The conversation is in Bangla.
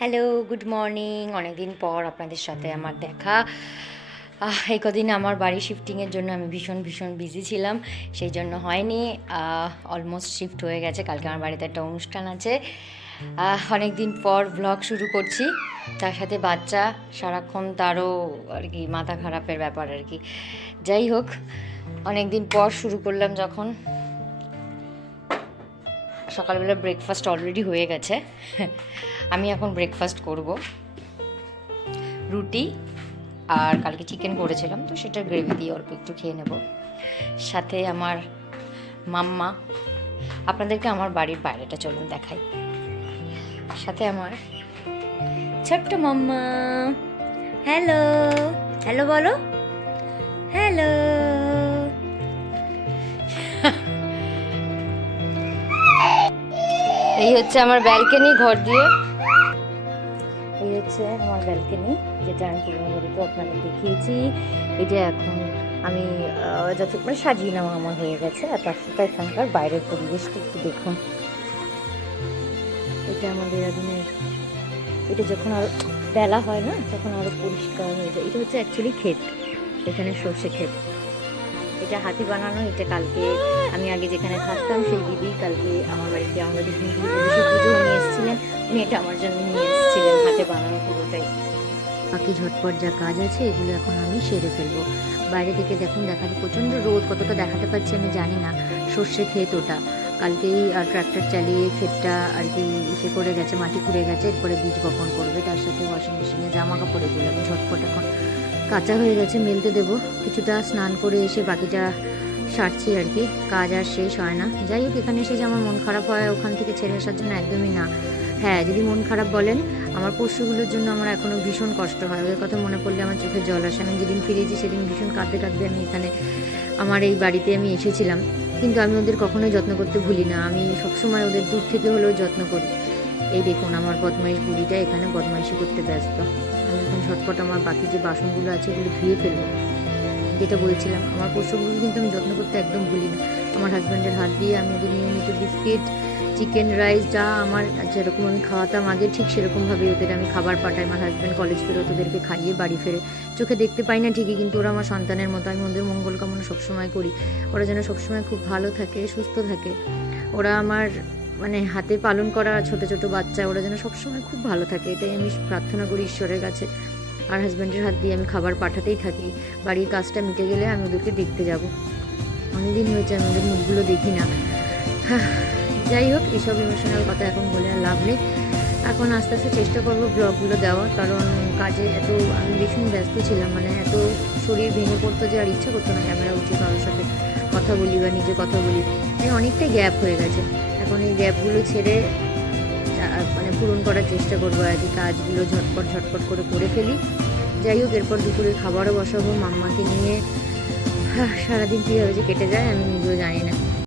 Hello, good morning. অনেকদিন পর আপনাদের সাথে আমার দেখা। এই কদিন আমার বাড়ি শিফটিংয়ের জন্য আমি ভীষণ ভীষণ বিজি ছিলাম, সেই জন্য হয়নি। অলমোস্ট শিফট হয়ে গেছে, কালকে আমার বাড়িতে একটা অনুষ্ঠান আছে। অনেক দিন পর ব্লগ শুরু করছি, তার সাথে বাচ্চা সারাক্ষণ তারও আর কি মাথা খারাপের ব্যাপার আর কি। যাই হোক, অনেক দিন পর শুরু করলাম যখন। সকালবেলা ব্রেকফাস্ট অলরেডি হয়ে গেছে। আমি এখন ব্রেকফাস্ট করব রুটি, আর কালকে চিকেন করেছিলাম তো সেটা গ্রেভি দিয়ে অল্প একটু খেয়ে নেব। সাথে আমার মাম্মা, আপনাদেরকে আমার বাড়ির বাইরেটা চলুন দেখাই। সাথে আমার ছোট্ট মাম্মা। হ্যালো হ্যালো বলো, হ্যালো। এই হচ্ছে আমার ব্যালকনি, ঘর দিয়ে এই হচ্ছে আমার ব্যালকনি, যেটা আমি পুরোনো বাড়িতে আপনাদের দেখিয়েছি। এটা এখন আমি যত সাজিয়ে নেওয়া আমার হয়ে গেছে। আর তার সাথে এখানকার বাইরের পরিবেশটা একটু দেখুন। এটা আমার দেরাদুনের, এটা যখন আরও বেলা হয় না তখন আরও পরিষ্কার হয়ে যায়। এটা হচ্ছে অ্যাকচুয়ালি ক্ষেত, এখানে সর্ষে ক্ষেত। এটা হাতি বানানো। এটা কালকে আমি আগে যেখানে থাকতাম সেই দিদি কালকে আমার বাড়িতে আমাদের হিন্দু পুজো নিয়ে এসেছিলেন, উনি এটা আমার জন্য নিয়ে এসেছিলেন হাতে বানানো পুরোটাই। বাকি ঝটপট যা কাজ আছে এগুলো এখন আমি সেরে ফেলবো। বাইরে থেকে দেখুন, দেখাতে প্রচণ্ড রোদ, কতটা দেখাতে পাচ্ছি আমি জানি না। সর্ষে ক্ষেত ওটা, কালকেই ট্রাক্টর চালিয়ে ক্ষেতটা আর কি ইসে করে গেছে, মাটি খুঁড়ে গেছে, এরপরে বীজ বপন করবে। তার সাথে ওয়াশিং মেশিনে জামা কাপড় এগুলো আমি ঝটপট এখন কাঁচা হয়ে গেছে, মেলতে দেবো। কিছুটা স্নান করে এসে বাকিটা সারছি আর কি, কাজ আর শেষ হয় না। যাই হোক, এখানে এসে যে আমার মন খারাপ হয় ওখান থেকে ছেড়ে আসার জন্য একদমই না। হ্যাঁ, যদি মন খারাপ বলেন, আমার পশুগুলোর জন্য আমার এখনও ভীষণ কষ্ট হয়। ওদের কথা মনে পড়লে আমার চোখে জল আসে। আমি যেদিন ফিরেছি সেদিন ভীষণ কাঁদতে কাঁদতে আমি এখানে আমার এই বাড়িতে আমি এসেছিলাম, কিন্তু আমি ওদের কখনোই যত্ন করতে ভুলি না। আমি সবসময় ওদের দূর থেকে হলেও যত্ন করি। এই দেখুন আমার বদমাইশ বুড়িটা এখানে বদমাইশি করতে ব্যস্ত। আমি এখন ঝটপট আমার বাকি যে বাসনগুলো আছে ওগুলো ধুয়ে ফেলবো। যেটা বলছিলাম, আমার পশুগুলো কিন্তু আমি যত্ন করতে একদম ভুলি না। আমার হাজব্যান্ডের হাত দিয়ে আমি ওদের নিয়মিত বিস্কিট, চিকেন, রাইস যা আমার যেরকম আমি খাওয়াতাম আগে ঠিক সেরকমভাবে ওদের আমি খাবার পাঠাই। আমার হাজব্যান্ড কলেজ ফেরত ওদেরকে খাইয়ে বাড়ি ফেরে। চোখে দেখতে পাই না ঠিকই, কিন্তু ওরা আমার সন্তানের মতো। আমি ওদের মঙ্গল কামনা সবসময় করি, ওরা যেন সবসময় খুব ভালো থাকে, সুস্থ থাকে। ওরা আমার মানে হাতে পালন করা ছোট ছোট বাচ্চা, ওরা যেন সবসময় খুব ভালো থাকে, এটাই আমি প্রার্থনা করি ঈশ্বরের কাছে। আর হাজব্যান্ডের হাত দিয়ে আমি খাবার পাঠাতেই থাকি। বাড়ির কাজটা মিটে গেলে আমি ওদেরকে দেখতে যাব। অনেকদিন হয়েছে আমি ওদের মুখগুলো দেখি না। যাই হোক, এসব ইমোশনাল কথা এখন বলে আর লাভ নেই। এখন আস্তে আস্তে চেষ্টা করবো ব্লগগুলো দেওয়ার, কারণ কাজে এত আমি ভীষণ ব্যস্ত ছিলাম, মানে এত শরীর ভেঙে পড়তো যে আর ইচ্ছা করতো না ক্যামেরা উঠে কারোর সাথে কথা বলি বা নিজে কথা বলি। অনেকটাই গ্যাপ হয়ে গেছে। এখন এই গ্যাপগুলো ছেড়ে মানে পূরণ করার চেষ্টা করবো আর কি, কাজগুলো ঝটপট ঝটপট করে ফেলি। যাই হোক, এরপর দুপুরে খাবারও বসাবো মাম্মাকে নিয়ে। সারাদিন কীভাবে যে কেটে যায় আমি নিজেও জানি না।